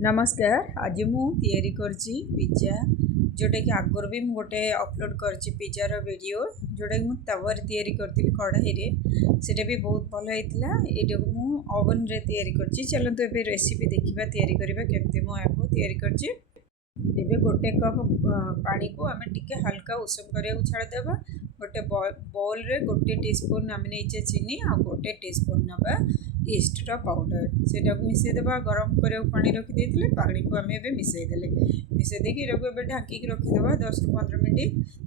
नमस्कार। आज मुझे पिज्जा जोटा कि आगर भी गोटे अपलोड कर पिज्जार वीडियो जोटा कि मुझे तवा करी कढ़ाई से भी बहुत भल होता है। ये ओवन रे कर चलते ए रेसिपी देखा केमती मुझे कर गोटे कप पानी को आम टे हल्का उषुम करा छाड़देवा। गोटे बोल रे गोटे टीस्पून आम नहीं चीनी आ गोटे टीस्पून नवा ईस्ट पाउडर से मिसेदेवा। गरम कर पानी रखी पानी को आम ए मिसेदे कि ढांकी रखीदे 10 ରୁ 15 मिनट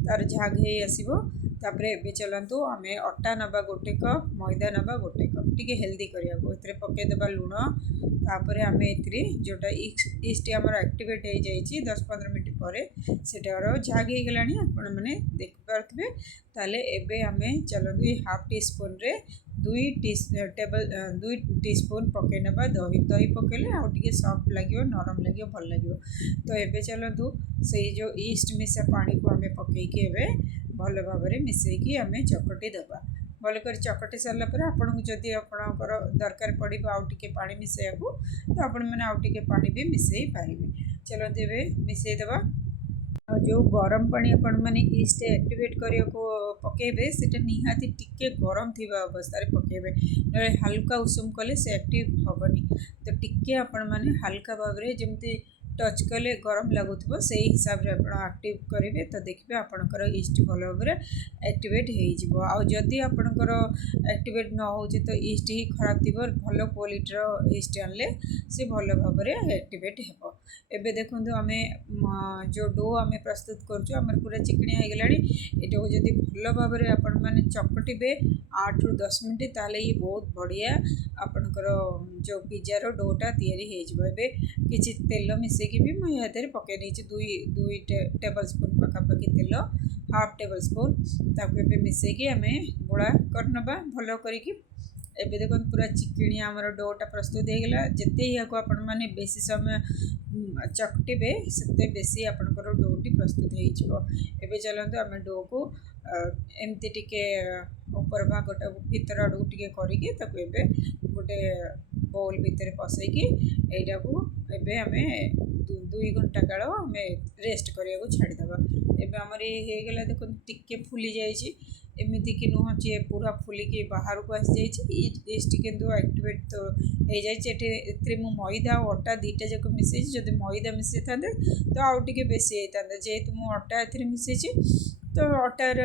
तार झाग हो आसो। तापर ए चलतु आम अटा नवा गोटे कप मैदा नवा गोटे कप टी हेल्दी करने पकईदे लुण। तापर आम ए जोटा ईस्ट आमर एक्टिवेट हो जाए 10-15 मिनट पर सेटार झाग हो गला आपण मैंने देखिपे। ताले एबे आम चलतु हाफ टी स्पून रे 2 टीस्पून पकई नवा दही। दही पकईले आउे सफ्ट लगे नरम लगे भल लगे। तो ये चलतु से जो ईस्ट मिशा पानी को आम पकईकी भल भाव मिसईकी आम चकटी दबा। भल कर चकटी सारापर आपन जदि आपणकर दरकार पड़े आउ टे पानी मिसैया को तो आपण मैंने आउ टे पानी भी मिसई पारे। चलते ए मिसईदे जो गरम पानी आपण मैंने ईस्ट एक्टिवेट करने को पकेबे से निहाती टिके गरम थी अवस्था पकेबे ना हल्का उषुम कले से एक्टिव हेनी। तो टिके आपण मैंने हल्का भाव में जमती टच कले गरम लगुव से हिसाब से आप एक्टिव करेंगे। तो देखिए आपणकर ईस्ट भल भाव एक्टिवेट होदी आपणकर एक्टिवेट न हो तो ईस्ट ही खराब थी भल क्वालिटीर ईस्ट आनले से भल भाव एक्टिवेट हो। एबे देखो आम जो डो आम प्रस्तुत कर पूरा चिकनिया हो गला। ये जब भल भाव आपण मैंने चकटे 8 ରୁ 10 मिनट ताले ये बहुत बढ़िया आपणकर जो पिज्जार डोटा तैयारी किसी तेल मिसेकी भी मुझे यहाँ पकई नहीं 2 टेबल स्पून पखापाखि तेल हाफ टेबल स्पून ताको मिसेकी आम गोला करनबा भल करी। एबे देखो पूरा चिकनिया आमर डोटा प्रस्तुत हो गला। जिते यहाँ को आपण मैंने बेसी समय चकटे से बेसी आपणकर डोटी प्रस्तुत हो। चलते आम डो को एमती टिके ऊपर भागटा भीतर आड़ू टे करके गोटे बोल भितर पसईकी यहाँ को आम 2 घंटा काल आम रेस्ट करने छाड़देवा। एबे आमर ये गला देखो टिके फुली जाइए एमती कि नुह चे पूरा फुलिकी बाहर को आसी जाइए। ईस्ट किंतु एक्टिवेट तो हो जाए मु मैदा और अटा दुईटा जाक मिसई। जब मैदा मिसई था तो आउ टे बेसी होता जेहेतु मुझे अटा ए मिसई तो अटार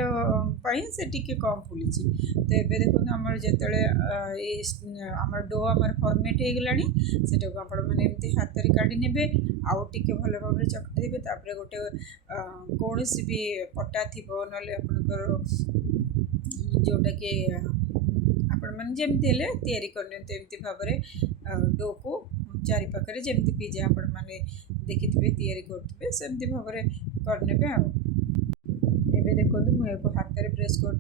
से टी कम फुली। तो ये देखो आम जो आम डो आम फर्मेट हो गला से मैंने एमती हाथ में काढ़ी ने आउ टे भल भाव चकटी देवे। तापर गोटे कौन भी पटा थी ना जोटा कि आपण मैंने जमती तैयारी करते भाव डो को चारिपाखे जमती पिज्जा आपण मैंने देखी थे तैयारी करुवे सेमती भाव करने। एबे देखो मुझे हाथ में प्रेस कर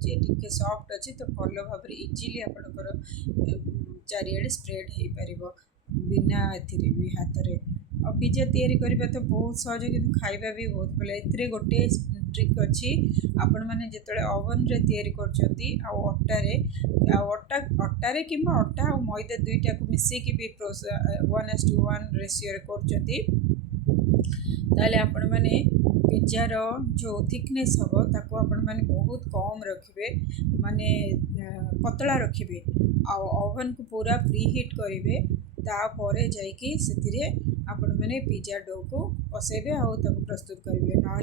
सॉफ्ट अच्छी तो भल भाव इजिली आपणकर चारिआडे स्प्रेड हो पार बिना एथि भी हाथ में। और पिज्जा तैयारी करने तो बहुत सहज कि खाଇବା भी बहुत भल। ए गोटे ट्रिक अच्छी आपण मैंने जिते ओवन रे तैयारी अटारे कि अटा और मैदा दुईटा को मिसेकी भी 1:1 रेशियो कर आपण मैंने पिज्जार जो थिकनेस हम ताको आपण मैंने बहुत कम रखिए माने पतला रखिए ओवन को पूरा प्री हीट करेंगे। तापर जाइए से आपण मैंने पिज्जा डो को पसैबे आउ प्रस्तुत करेंगे ना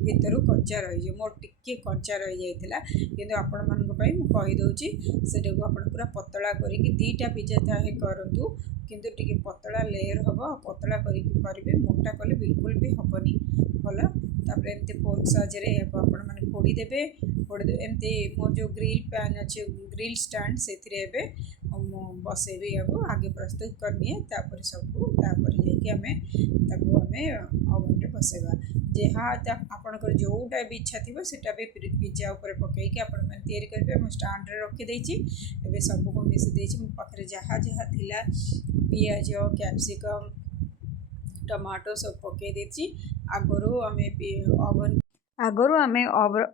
भीतर कंचा रही मोर टिके कंचा रही जाता कि आपण मानी कहीदे से पूरा पतला करके 2टा पिज्जा चाहे करूँ किंतु टिके पतला लेयर हम पतला करेंगे मोटा कले बिल्कुल भी हेनी भल। तापर एमती फोर्क साहाଯ୍ୟରେ यहाँ आपण मैंने फोड़ीदे एमती मोर जो ग्रिल पैन अच्छे ग्रिल स्टैंड से बसैबे यहाँ आगे प्रस्तुत करनी तापर सबको आम ओवन रे बसैबा जहाँ आपणकर जोटा भी इच्छा थी सेटा भी पिज्जा उपर पकईकी आपण मैंने तैयारी करेंगे। स्टाण्ड रे रखीदे एबे सबको मिसई पाखे जहाँ जहाँ थिला पियाज कैप्सिकम टमाटो सब पकई देती आगरू आम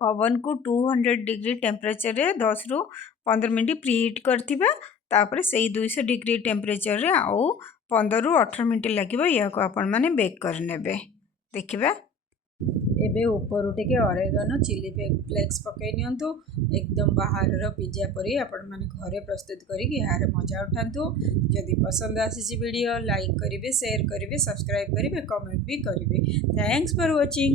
ओवन को 200 डिग्री टेम्परेचर रे 10 ରୁ 15 मिनट प्री हीट करथिबा। तापर से 200 डिग्री टेम्परेचर रे आउ 15 ରୁ 18 ମିନିଟ୍ ଲାଗିବ। ୟାକୁ ଆପଣମାନେ ବେକ୍ କରିନେବେ। ଦେଖିବା ଏବେ ଉପରୁ ଟିକେ ଅରେଗାନୋ ଚିଲି ଫ୍ଲେକ୍ସ ପକାଇ ନିଅନ୍ତୁ। ଏକଦମ ବାହାରର ପିଜ୍ଜା ପରି ଆପଣମାନେ ଘରେ ପ୍ରସ୍ତୁତ କରିକି ଏହାର ମଜା ଉଠାନ୍ତୁ। ଯଦି ପସନ୍ଦ ଆସିଛି ଭିଡ଼ିଓ ଲାଇକ୍ କରିବେ, ସେୟାର କରିବେ, ସବସ୍କ୍ରାଇବ୍ କରିବେ, କମେଣ୍ଟ ବି କରିବେ। Thanks for watching.